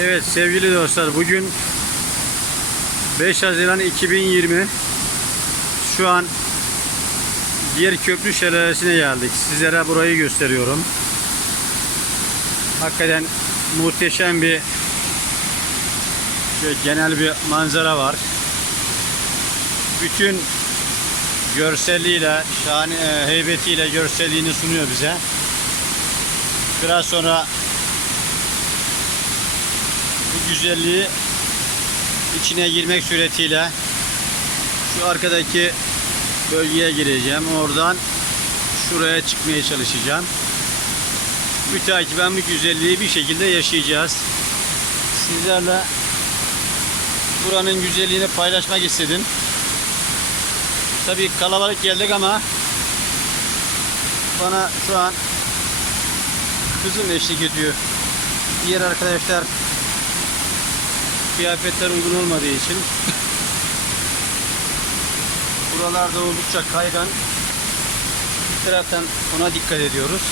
Evet sevgili dostlar bugün 5 Haziran 2020 şu an Diğer Köprü Şelalesi'ne geldik. Sizlere burayı gösteriyorum. Hakikaten muhteşem bir şöyle genel bir manzara var. Bütün görselliğiyle, şahane e, heybetiyle görselliğini sunuyor bize. Biraz sonra bu güzelliği içine girmek suretiyle şu arkadaki bölgeye gireceğim. Oradan şuraya çıkmaya çalışacağım. Mütakiben bu güzelliği bir şekilde yaşayacağız. Sizlerle buranın güzelliğini paylaşmak istedim. Tabii kalabalık geldik ama bana şu an kızım eşlik ediyor. Diğer arkadaşlar kıyafetler uygun olmadığı için buralarda oldukça kaygan. Bir taraftan ona dikkat ediyoruz.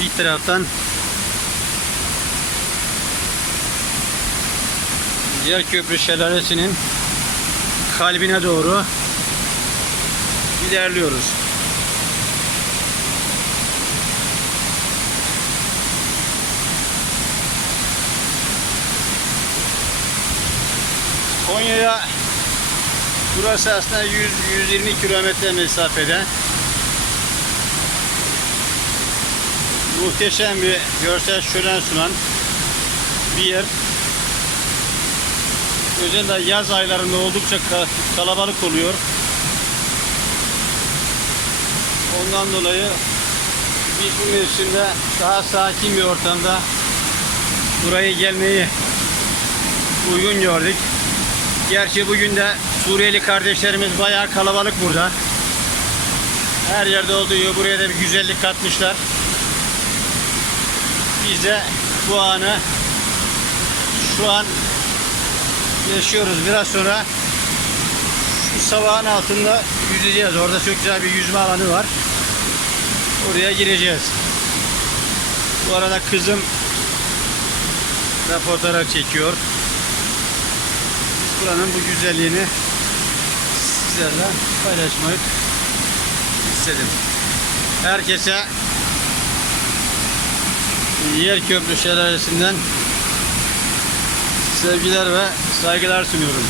Bir taraftan Diğer köprü şelalesinin kalbine doğru ilerliyoruz. Konya'ya burası aslında 100-120 kilometre mesafede. Muhteşem bir görsel şölen sunan bir yer. Özellikle yaz aylarında oldukça ka- kalabalık oluyor. Ondan dolayı biz bu mevsimde daha sakin bir ortamda buraya gelmeyi uygun gördük. Gerçi bugün de Suriyeli kardeşlerimiz bayağı kalabalık burada. Her yerde olduğu gibi buraya da bir güzellik katmışlar. Biz de bu anı şu an yaşıyoruz. Biraz sonra şu sabahın altında yüzeceğiz. Orada çok güzel bir yüzme alanı var. Oraya gireceğiz. Bu arada kızım da fotoğraf çekiyor. Buranın bu güzelliğini sizlerle paylaşmak istedim. Herkese Yer Köprü Şelalesi'nden sevgiler ve saygılar sunuyorum.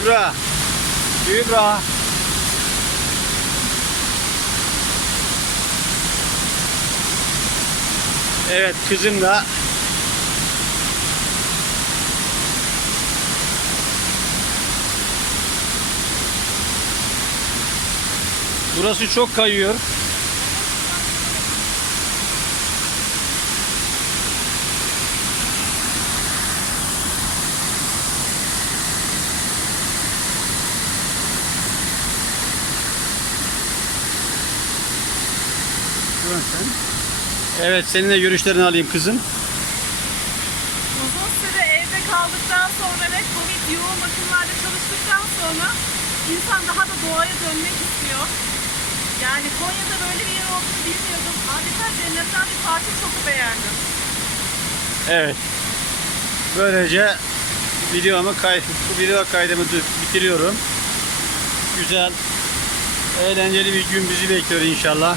Kübra. Kübra. Evet kızım da Burası çok kayıyor. Evet senin de görüşlerini alayım kızım. Uzun süre evde kaldıktan sonra ve Covid yoğun bakımlarda çalıştıktan sonra insan daha da doğaya dönmek istiyor. Yani Konya'da böyle bir yer olduğunu bilmiyordum. Adeta cennetten bir parça çok beğendim. Evet. Böylece videomu kay bu video kaydımı bitiriyorum. Güzel, eğlenceli bir gün bizi bekliyor inşallah.